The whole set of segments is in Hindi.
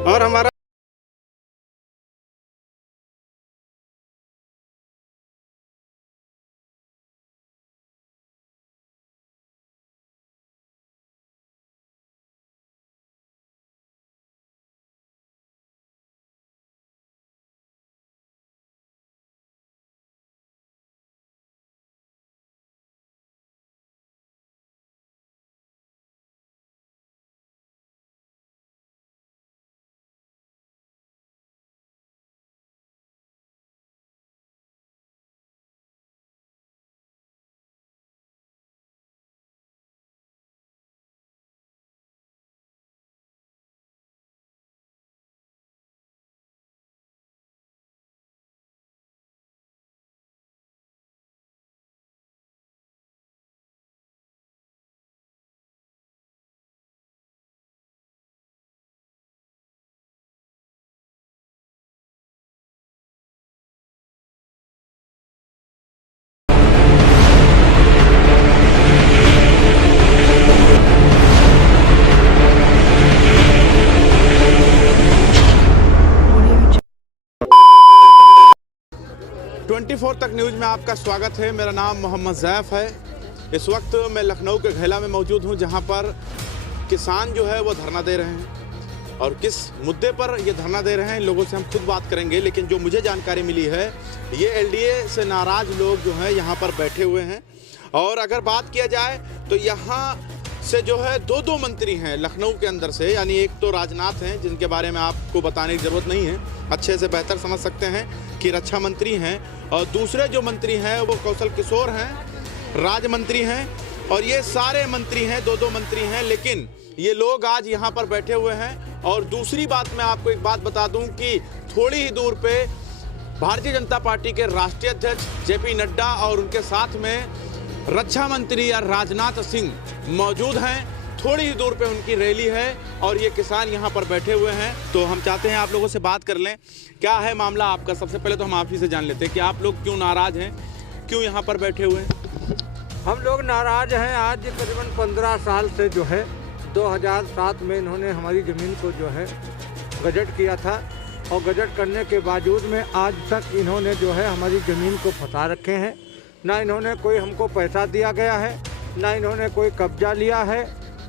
और हमारा तक न्यूज़ में आपका स्वागत है। मेरा नाम मोहम्मद ज़ैफ़ है। इस वक्त मैं लखनऊ के घेला में मौजूद हूं, जहां पर किसान जो है वो धरना दे रहे हैं और किस मुद्दे पर ये धरना दे रहे हैं लोगों से हम खुद बात करेंगे। लेकिन जो मुझे जानकारी मिली है, ये एलडीए से नाराज़ लोग जो हैं यहाँ पर बैठे हुए हैं। और अगर बात किया जाए तो यहाँ से जो है दो मंत्री हैं लखनऊ के अंदर से, यानी एक तो राजनाथ हैं, जिनके बारे में आपको बताने की ज़रूरत नहीं है, अच्छे से बेहतर समझ सकते हैं कि रक्षा मंत्री हैं। और दूसरे जो मंत्री हैं वो कौशल किशोर हैं, राज्य मंत्री हैं। और ये सारे मंत्री हैं, दो मंत्री हैं, लेकिन ये लोग आज यहाँ पर बैठे हुए हैं। और दूसरी बात, मैं आपको एक बात बता दूं कि थोड़ी ही दूर पे भारतीय जनता पार्टी के राष्ट्रीय अध्यक्ष जेपी नड्डा और उनके साथ में रक्षा मंत्री राजनाथ सिंह मौजूद हैं। थोड़ी ही दूर पे उनकी रैली है और ये किसान यहाँ पर बैठे हुए हैं। तो हम चाहते हैं आप लोगों से बात कर लें, क्या है मामला आपका। सबसे पहले तो हम आप ही से जान लेते हैं कि आप लोग क्यों नाराज़ हैं, क्यों यहाँ पर बैठे हुए हैं। हम लोग नाराज़ हैं। आज करीबन 15 साल से जो है 2007 में इन्होंने हमारी ज़मीन को जो है गजट किया था, और गजट करने के बावजूद में आज तक इन्होंने जो है हमारी ज़मीन को फंसा रखे हैं। ना इन्होंने कोई हमको पैसा दिया गया है, ना इन्होंने कोई कब्जा लिया है।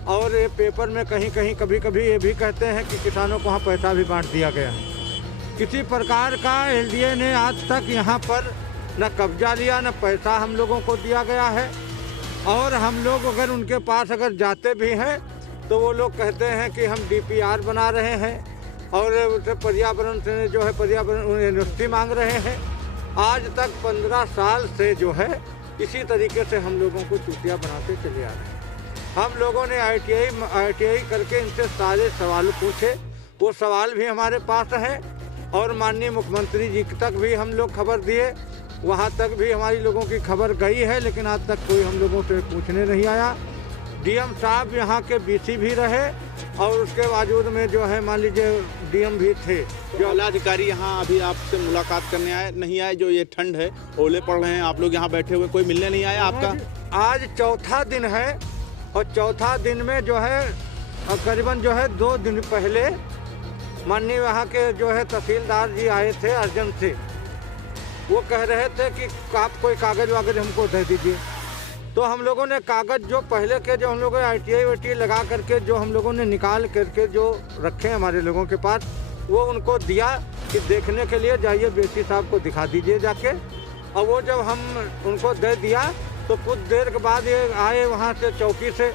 और ये पेपर में कहीं कभी कभी ये भी कहते हैं कि किसानों को वहाँ पैसा भी बांट दिया गया है। किसी प्रकार का एलडीए ने आज तक यहाँ पर न कब्जा लिया, न पैसा हम लोगों को दिया गया है। और हम लोग अगर उनके पास अगर जाते भी हैं तो वो लोग कहते हैं कि हम डीपीआर बना रहे हैं और उसे पर्यावरण से जो है पर्यावरण यूनिवर्सिटी मांग रहे हैं। आज तक 15 साल से जो है इसी तरीके से हम लोगों को चुटिया बनाते चले आ रहे हैं। हम लोगों ने आईटीआई करके इनसे सारे सवाल पूछे, वो सवाल भी हमारे पास हैं। और माननीय मुख्यमंत्री जी तक भी हम लोग खबर दिए, वहाँ तक भी हमारी लोगों की खबर गई है, लेकिन आज तक कोई हम लोगों से पूछने नहीं आया। डीएम साहब यहाँ के बीसी भी रहे और उसके बावजूद में जो है मान लीजिए डीएम भी थे। जो जिलाधिकारी यहाँ अभी आपसे मुलाकात करने आए नहीं आए, जो ये ठंड है, ओले पड़ रहे हैं, आप लोग यहाँ बैठे हुए, कोई मिलने नहीं आया आपका। आज चौथा दिन है और चौथा दिन में जो है करीबन जो है 2 दिन पहले माननीय वहाँ के जो है तहसीलदार जी आए थे अर्जन से। वो कह रहे थे कि आप कोई कागज़ वागज हमको दे दीजिए। तो हम लोगों ने कागज़ जो पहले के जो हम लोगों ने आईटीआई लगा करके जो हम लोगों ने निकाल करके जो रखे हमारे लोगों के पास, वो उनको दिया कि देखने के लिए जाइए बीसी साहब को दिखा दीजिए जाके। और वो जब हम उनको दे दिया तो कुछ देर के बाद ये आए वहाँ से चौकी से,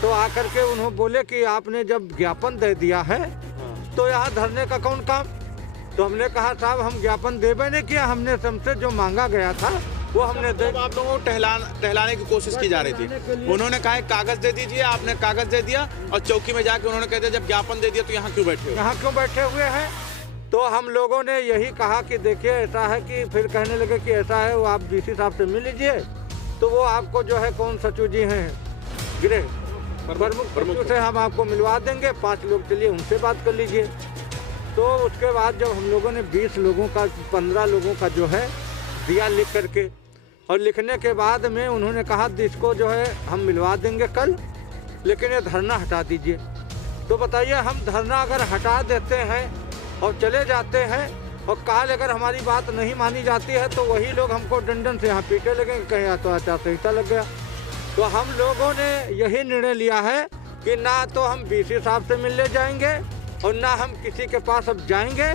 तो आकर के उन्होंने बोले कि आपने जब ज्ञापन दे दिया है तो यहाँ धरने का कौन काम। तो हमने कहा साहब हम ज्ञापन देवे नहीं किया, हमने हमसे जो मांगा गया था वो हमने दे। आप लोगों को टहलाने की कोशिश की जा रही थी। उन्होंने कहा कागज दे दीजिए, आपने कागज दे दिया और चौकी में जाके उन्होंने कह दिया जब ज्ञापन दे दिया तो यहाँ क्यों बैठे, यहाँ क्यों बैठे हुए हैं। तो हम लोगों ने यही कहा कि देखिए ऐसा है कि फिर कहने लगे कि ऐसा है, वो आप डीसी साहब से मिल लीजिए। तो वो आपको जो है कौन सचिव जी हैं गृह प्रमुख से हम आपको मिलवा देंगे, 5 लोग के लिए उनसे बात कर लीजिए। तो उसके बाद जब हम लोगों ने 20 लोगों का 15 लोगों का जो है दिया लिख करके, और लिखने के बाद में उन्होंने कहा इसको जो है हम मिलवा देंगे कल, लेकिन ये धरना हटा दीजिए। तो बताइए हम धरना अगर हटा देते हैं और चले जाते हैं और काल अगर हमारी बात नहीं मानी जाती है तो वही लोग हमको डंडन से यहाँ पीटे लगेंगे, कहीं तो आचार संहिता लग गया। तो हम लोगों ने यही निर्णय लिया है कि ना तो हम बीसी साहब से मिलने जाएंगे और ना हम किसी के पास अब जाएंगे।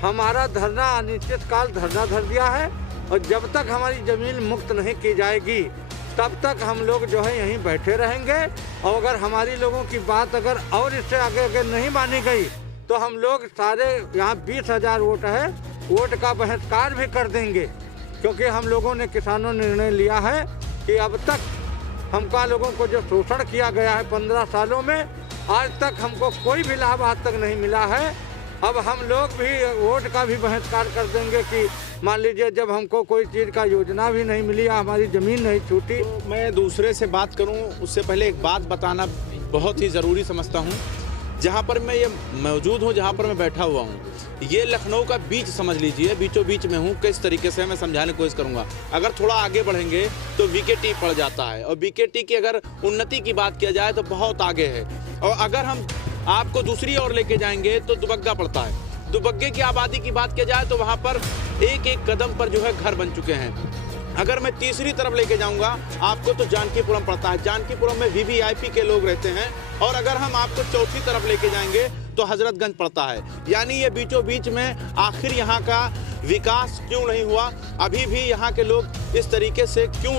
हमारा धरना अनिश्चित काल धरना धर दिया है और जब तक हमारी ज़मीन मुक्त नहीं की जाएगी तब तक हम लोग जो है यहीं बैठे रहेंगे। और अगर हमारी लोगों की बात अगर और इससे आगे नहीं मानी गई तो हम लोग सारे यहाँ 20,000 वोट है, वोट का बहिष्कार भी कर देंगे। क्योंकि हम लोगों ने किसानों ने निर्णय लिया है कि अब तक हमका लोगों को जो शोषण किया गया है 15 सालों में, आज तक हमको कोई भी लाभ आज तक नहीं मिला है। अब हम लोग भी वोट का भी बहिष्कार कर देंगे कि मान लीजिए जब हमको कोई चीज़ का योजना भी नहीं मिली या हमारी ज़मीन नहीं छूटी। तो मैं दूसरे से बात करूं उससे पहले एक बात बताना बहुत ही ज़रूरी समझता हूं। जहां पर मैं ये मौजूद हूं, जहां पर मैं बैठा हुआ हूं, ये लखनऊ का बीच समझ लीजिए, बीचों बीच में हूं। किस तरीके से मैं समझाने की कोशिश करूंगा। अगर थोड़ा आगे बढ़ेंगे तो बीकेटी पड़ जाता है और बीकेटी की अगर उन्नति की बात किया जाए तो बहुत आगे है। और अगर हम आपको दूसरी ओर लेके जाएंगे तो दुबग्गा पड़ता है। दुबग्गे की आबादी की बात किया जाए तो वहाँ पर एक एक कदम पर जो है घर बन चुके हैं। अगर मैं तीसरी तरफ लेके जाऊंगा आपको तो जानकीपुरम पड़ता है। जानकीपुरम में वीवीआईपी के लोग रहते हैं। और अगर हम आपको चौथी तरफ लेके जाएंगे तो हजरतगंज पड़ता है। यानी ये बीचों बीच में आखिर यहाँ का विकास क्यों नहीं हुआ, अभी भी यहाँ के लोग इस तरीके से क्यों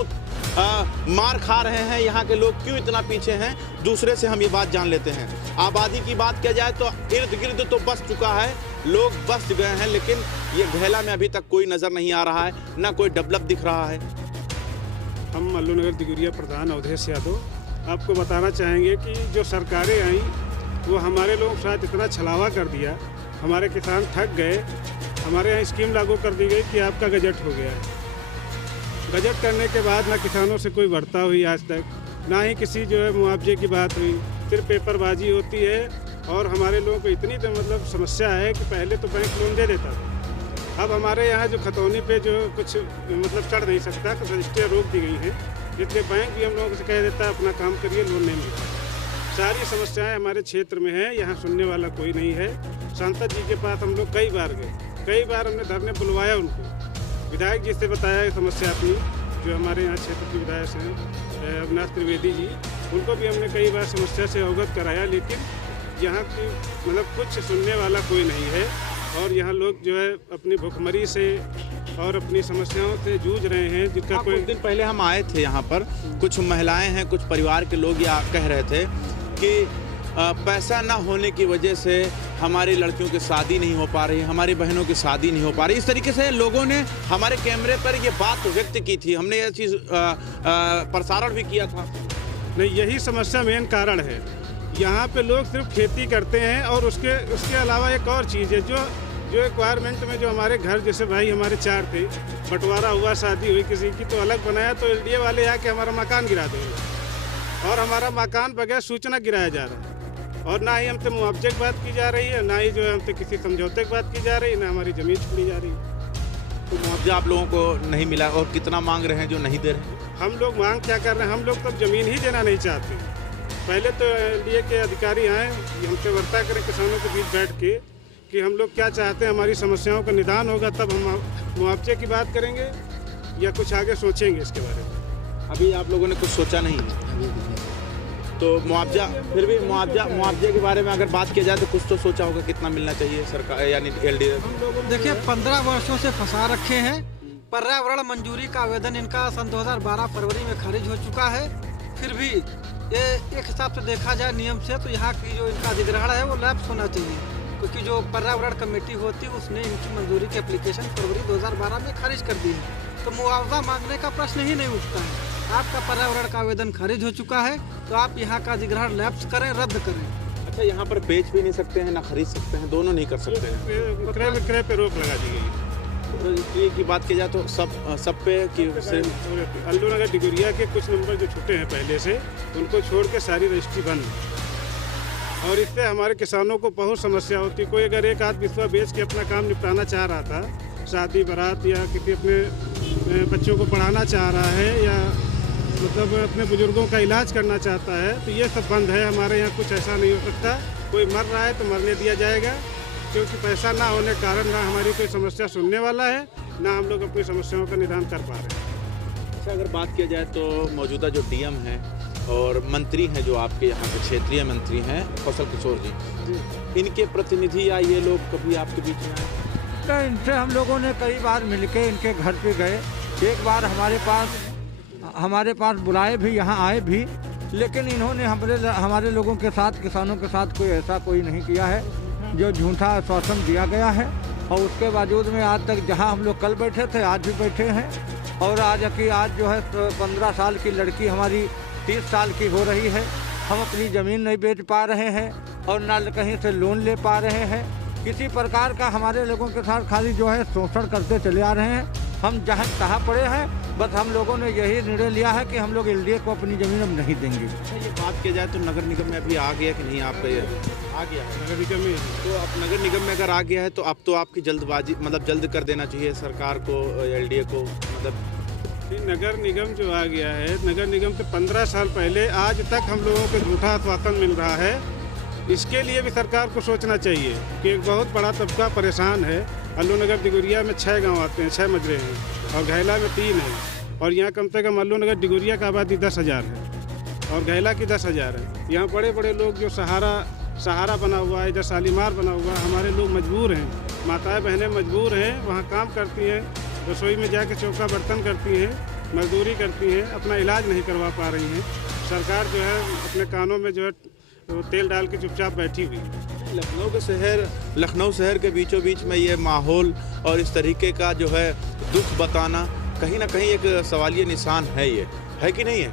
मार खा रहे हैं, यहाँ के लोग क्यों इतना पीछे हैं। दूसरे से हम ये बात जान लेते हैं। आबादी की बात किया जाए तो इर्द गिर्द तो बस चुका है, लोग बस गए हैं, लेकिन ये घेला में अभी तक कोई नज़र नहीं आ रहा है, ना कोई डेवलप दिख रहा है। हम अल्लू नगर दिगुरिया प्रधान अवधेश यादव आपको बताना चाहेंगे कि जो सरकारें आई वो हमारे लोगों के साथ इतना छलावा कर दिया, हमारे किसान ठग गए। हमारे यहाँ स्कीम लागू कर दी गई कि आपका गजट हो गया है। गजट करने के बाद ना किसानों से कोई वार्ता हुई आज तक, ना ही किसी जो है मुआवजे की बात हुई, सिर्फ पेपरबाजी होती है। और हमारे लोगों को इतनी तो मतलब समस्या है कि पहले तो बैंक लोन दे देता था, अब हमारे यहाँ जो खतौनी पे जो कुछ मतलब चढ़ नहीं सकता, तो रजिस्ट्रियाँ रोक दी गई हैं, इसलिए बैंक भी हम लोगों से कह देता है अपना काम करिए, लोन नहीं मिलता। सारी समस्याएं हमारे क्षेत्र में हैं, यहाँ सुनने वाला कोई नहीं है। सांसद जी के पास हम लोग कई बार गए, कई बार हमने धरने बुलवाया उनको, विधायक जी से बताया समस्या अपनी, जो हमारे यहाँ क्षेत्र के विधायक हैं अविनाश त्रिवेदी जी, उनको भी हमने कई बार समस्या से अवगत कराया, लेकिन यहाँ की मतलब कुछ सुनने वाला कोई नहीं है। और यहाँ लोग जो है अपनी भुखमरी से और अपनी समस्याओं से जूझ रहे हैं, जिनका कोई कुछ दिन पहले हम आए थे यहाँ पर, कुछ महिलाएं हैं, कुछ परिवार के लोग या कह रहे थे कि पैसा ना होने की वजह से हमारी लड़कियों की शादी नहीं हो पा रही, हमारी बहनों की शादी नहीं हो पा रही। इस तरीके से लोगों ने हमारे कैमरे पर ये बात व्यक्त की थी, हमने ये चीज़ प्रसारण भी किया था। नहीं, यही समस्या मेन कारण है। यहाँ पे लोग सिर्फ खेती करते हैं और उसके अलावा एक और चीज़ है जो रिक्वायरमेंट में, जो हमारे घर जैसे भाई हमारे 4 थे, बंटवारा हुआ, शादी हुई किसी की तो अलग बनाया, तो एलडीए वाले आके हमारा मकान गिरा देंगे और हमारा मकान बगैर सूचना गिराया जा रहा है। और ना ही हमसे मुआवजे की बात की जा रही है, ना ही जो है हमसे किसी समझौते की बात की जा रही है, ना हमारी ज़मीन छोड़ी जा रही है। तो मुआवजा आप लोगों को नहीं मिला और कितना मांग रहे हैं जो नहीं दे रहे हैं? हम लोग मांग क्या कर रहे हैं, हम लोग तब ज़मीन ही देना नहीं चाहते। पहले तो एलडीए के अधिकारी आए, हमसे वार्ता करें किसानों के बीच बैठ के कि हम लोग क्या चाहते हैं, हमारी समस्याओं का निदान होगा, तब हम मुआवजे की बात करेंगे या कुछ आगे सोचेंगे इसके बारे में। अभी आप लोगों ने कुछ सोचा नहीं है? तो मुआवजा, फिर भी मुआवजे के बारे में अगर बात किया जाए तो कुछ तो सोचा होगा कितना मिलना चाहिए सरकार यानी एलडीए? देखिए 15 वर्षों से फंसा रखे हैं। पर्यावरण मंजूरी का आवेदन इनका सन 2012 फरवरी में खारिज हो चुका है। फिर भी ये एक हिसाब से देखा जाए नियम से तो यहाँ की जो इनका अधिग्रहण है वो लैप्स होना चाहिए, क्योंकि जो पर्यावरण कमेटी होती है उसने इनकी मंजूरी की एप्लीकेशन फरवरी 2012 में खारिज कर दी है। तो मुआवजा मांगने का प्रश्न ही नहीं उठता है। आपका पर्यावरण का आवेदन खारिज हो चुका है तो आप यहाँ का अधिग्रहण लैप्स करें, रद्द करें। अच्छा, यहाँ पर बेच भी नहीं सकते हैं ना खरीद सकते हैं, दोनों नहीं कर सकते हैं। क्रय विक्रय पे रोक लगा दी गई। ये की बात की जाए तो सब पे कि सिर्फ अल्लू नगर डिगुरिया के कुछ नंबर जो छूटे हैं पहले से, उनको छोड़ के सारी रजिस्ट्री बंद। और इससे हमारे किसानों को बहुत समस्या होती। कोई अगर एक आध बिस्वा बेच के अपना काम निपटाना चाह रहा था, शादी बारात या किसी अपने बच्चों को पढ़ाना चाह रहा है या मतलब अपने बुजुर्गों का इलाज करना चाहता है, तो ये सब बंद है। हमारे यहाँ कुछ ऐसा नहीं हो सकता। कोई मर रहा है तो मरने दिया जाएगा, क्योंकि पैसा ना होने के कारण ना हमारी कोई समस्या सुनने वाला है, ना हम लोग अपनी समस्याओं का निदान कर पा रहे हैं। अच्छा, अगर बात किया जाए तो मौजूदा जो डीएम हैं और मंत्री हैं जो आपके यहाँ के क्षेत्रीय मंत्री हैं कौशल किशोर जी, इनके प्रतिनिधि या ये लोग कभी आपके बीच में आए? तो इनसे हम लोगों ने कई बार मिलके इनके घर पे गए, एक बार हमारे पास बुलाए भी, यहाँ आए भी, लेकिन इन्होंने हमारे लोगों के साथ, किसानों के साथ कोई नहीं किया है। जो झूठा आश्वासन दिया गया है और उसके बावजूद में आज तक जहाँ हम लोग कल बैठे थे आज भी बैठे हैं। और आज जो है 15 साल की लड़की हमारी 30 साल की हो रही है, हम अपनी ज़मीन नहीं बेच पा रहे हैं और ना कहीं से लोन ले पा रहे हैं। किसी प्रकार का हमारे लोगों के साथ खाली जो है शोषण करते चले आ रहे हैं। हम जहाँ कहाँ पड़े हैं, बस हम लोगों ने यही निर्णय लिया है कि हम लोग एलडीए को अपनी ज़मीन अब नहीं देंगे। अच्छा, ये बात किया जाए तो नगर निगम में अभी आ गया कि नहीं आपका? ये आ गया है नगर निगम में। तो अब नगर निगम में अगर आ गया है तो अब तो आपकी जल्दबाजी, मतलब जल्द कर देना चाहिए सरकार को, एलडीए को, मतलब नगर निगम जो आ गया है, नगर निगम से 15 साल पहले आज तक हम लोगों को झूठा आश्वासन मिल रहा है। इसके लिए भी सरकार को सोचना चाहिए कि एक बहुत बड़ा तबका परेशान है। अल्लू नगर डिगोरिया में 6 गांव आते हैं, 6 मजरे हैं, और घैला में 3 हैं, और यहाँ कम से कम अल्लू नगर डिगोरिया का आबादी 10,000 है और घैला की 10,000 है। यहाँ बड़े बड़े लोग जो सहारा बना हुआ है, इधर शालीमार बना हुआ है, हमारे लोग मजबूर हैं, माताएं बहनें मजबूर हैं, वहाँ काम करती हैं, रसोई में जाके चौका बर्तन करती हैं, मजदूरी करती हैं, अपना इलाज नहीं करवा पा रही हैं। सरकार जो है अपने कानों में जो है तेल डाल के चुपचाप बैठी हुई है। लखनऊ शहर के बीचों बीच में ये माहौल और इस तरीके का जो है दुख बताना कहीं ना कहीं एक सवालिया निशान है, ये है कि नहीं है?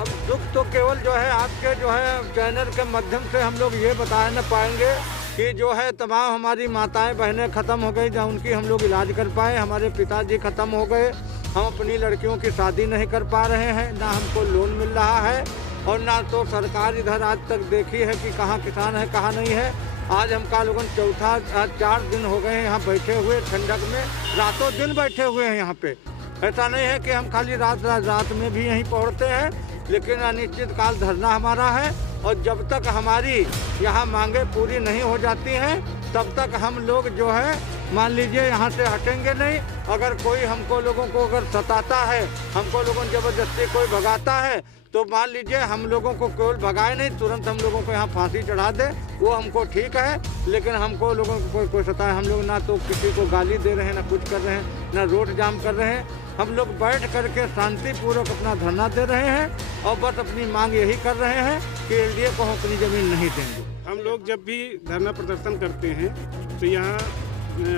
अब दुख तो केवल जो है आपके जो है चैनल के माध्यम से हम लोग ये बता न पाएंगे कि जो है तमाम हमारी माताएं बहनें ख़त्म हो गई, जहाँ उनकी हम लोग इलाज कर पाए, हमारे पिताजी ख़त्म हो गए, हम अपनी लड़कियों की शादी नहीं कर पा रहे हैं, ना हमको लोन मिल रहा है और ना तो सरकार इधर आज तक देखी है कि कहाँ किसान है कहाँ नहीं है। आज हम का लोगन आज 4 दिन हो गए हैं यहाँ बैठे हुए ठंडक में, रातों दिन बैठे हुए हैं यहाँ पे। ऐसा नहीं है कि हम खाली रात में भी यहीं पहुँचते हैं, लेकिन अनिश्चित काल धरना हमारा है और जब तक हमारी यहाँ मांगे पूरी नहीं हो जाती हैं तब तक हम लोग जो है मान लीजिए यहाँ से हटेंगे नहीं। अगर कोई हमको लोगों को अगर सताता है, हमको लोगों ज़बरदस्ती कोई भगाता है तो मान लीजिए हम लोगों को केवल भगाए नहीं, तुरंत हम लोगों को यहाँ फांसी चढ़ा दे, वो हमको ठीक है। लेकिन हमको लोगों को कोई सताए, हम लोग ना तो किसी को गाली दे रहे हैं, ना कुछ कर रहे हैं, ना रोड जाम कर रहे हैं। हम लोग बैठ करके शांतिपूर्वक अपना धरना दे रहे हैं और बस अपनी मांग यही कर रहे हैं कि एलडीए को हम अपनी ज़मीन नहीं देंगे। हम लोग जब भी धरना प्रदर्शन करते हैं तो यहाँ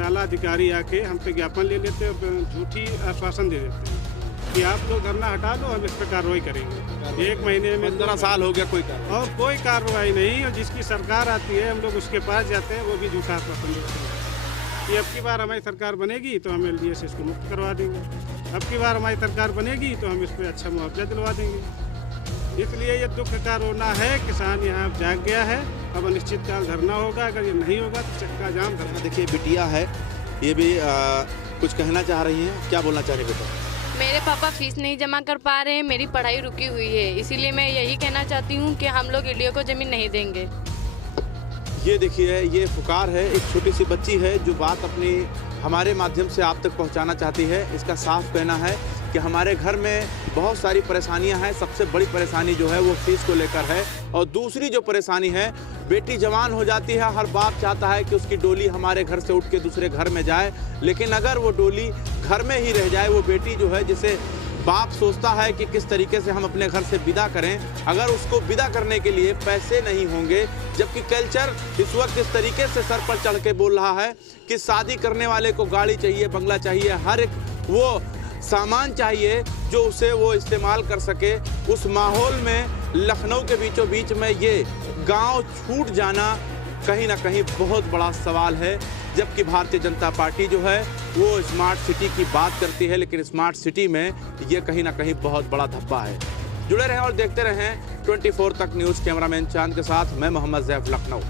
आला अधिकारी आके हमसे ज्ञापन ले लेते हैं और झूठी आश्वासन दे देते हैं कि आप लोग धरना हटा लो, हम इस पर कार्रवाई करेंगे। 1 महीने में 15 साल हो गया और कोई कार्रवाई नहीं। और जिसकी सरकार आती है हम लोग उसके पास जाते हैं, वो भी झूठा आश्वासन देते हैं कि अब की बार हमारी सरकार बनेगी तो हम एलडीए से इसको मुक्त करवा देंगे, अब की बार हमारी सरकार बनेगी तो हम इस पर अच्छा मुआवजा दिलवा देंगे। इसलिए ये दुख का रोना है, किसान यहाँ जाग गया है। अब अनिश्चित काल धरना होगा, अगर ये नहीं होगा तो चक्का जाम धरना। देखिए बिटिया है, ये भी कुछ कहना चाह रही हैं, क्या बोलना चाह रही बेटा? मेरे पापा फीस नहीं जमा कर पा रहे हैं, मेरी पढ़ाई रुकी हुई है, इसीलिए मैं यही कहना चाहती हूँ कि हम लोग एलडीए को ज़मीन नहीं देंगे। ये देखिए, ये पुकार है, एक छोटी सी बच्ची है जो बात अपनी हमारे माध्यम से आप तक पहुंचाना चाहती है। इसका साफ कहना है कि हमारे घर में बहुत सारी परेशानियां हैं, सबसे बड़ी परेशानी जो है वो फीस को लेकर है, और दूसरी जो परेशानी है, बेटी जवान हो जाती है, हर बाप चाहता है कि उसकी डोली हमारे घर से उठ के दूसरे घर में जाए, लेकिन अगर वो डोली घर में ही रह जाए, वो बेटी जो है जिसे बाप सोचता है कि किस तरीके से हम अपने घर से विदा करें, अगर उसको विदा करने के लिए पैसे नहीं होंगे, जबकि कल्चर इस वक्त इस तरीके से सर पर चढ़ के बोल रहा है कि शादी करने वाले को गाड़ी चाहिए, बंगला चाहिए, हर एक वो सामान चाहिए जो उसे वो इस्तेमाल कर सके, उस माहौल में लखनऊ के बीचों बीच में ये गांव छूट जाना कहीं ना कहीं बहुत बड़ा सवाल है। जबकि भारतीय जनता पार्टी जो है वो स्मार्ट सिटी की बात करती है, लेकिन स्मार्ट सिटी में ये कहीं ना कहीं बहुत बड़ा धब्बा है। जुड़े रहें और देखते रहें 24 तक न्यूज़। कैमरामैन चांद के साथ मैं मोहम्मद ज़ैफ, लखनऊ।